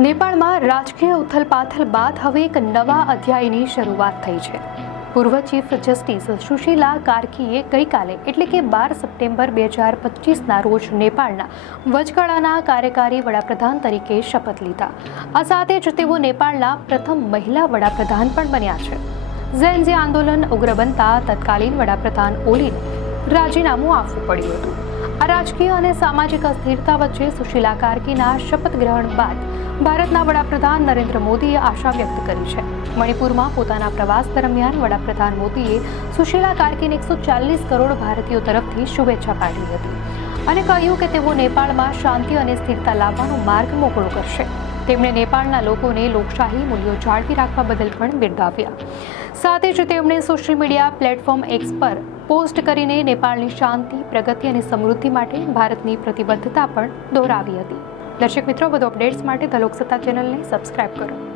નેપાળમાં રાજકીય ઉથલપાથલ બાદ હવે એક નવા અધ્યાયની શરૂઆત થઈ છે. પૂર્વ ચીફ જસ્ટિસ સુશીલા કાર્કીએ ગઈકાલે એટલે કે 12 સપ્ટેમ્બર 2025ના રોજ નેપાળના વચગાળાના કાર્યકારી વડાપ્રધાન તરીકે શપથ લીધા. આ સાથે જ તેઓ નેપાળના પ્રથમ મહિલા વડાપ્રધાન પણ બન્યા છે. ઝેન્ઝી આંદોલન ઉગ્ર બનતા તત્કાલીન વડાપ્રધાન ઓલીને રાજીનામું આપવું પડ્યું હતું. આ રાજકીય અને સામાજિક અસ્થિરતા વચ્ચે સુશીલા કાર્કીના શપથ ગ્રહણ બાદ ભારતના વડાપ્રધાન નરેન્દ્ર મોદીએ આશા વ્યક્ત કરી છે. મણિપુરમાં પોતાના પ્રવાસ દરમિયાન વડાપ્રધાન મોદીએ સુશીલા કાર્કીને 140 કરોડ ભારતીયો તરફથી શુભેચ્છા પાઠવી હતી અને કહ્યું કે તેઓ નેપાળમાં શાંતિ અને સ્થિરતા લાવવાનો માર્ગ મોકળો કરશે. તેમણે નેપાળના લોકોને લોકશાહી મૂલ્યો જાળવી રાખવા બદલ પણ બિરદાવ્યા. સાથે જ તેમણે સોશિયલ મીડિયા પ્લેટફોર્મ એક્સ પર પોસ્ટ કરીને નેપાળની શાંતિ, પ્રગતિ અને સમૃદ્ધિ માટે ભારતની પ્રતિબદ્ધતા પણ દોહરાવી હતી. દર્શક મિત્રો, વધુ અપડેટ્સ માટે ધ લોકસત્તા ચેનલને સબસ્ક્રાઇબ કરો.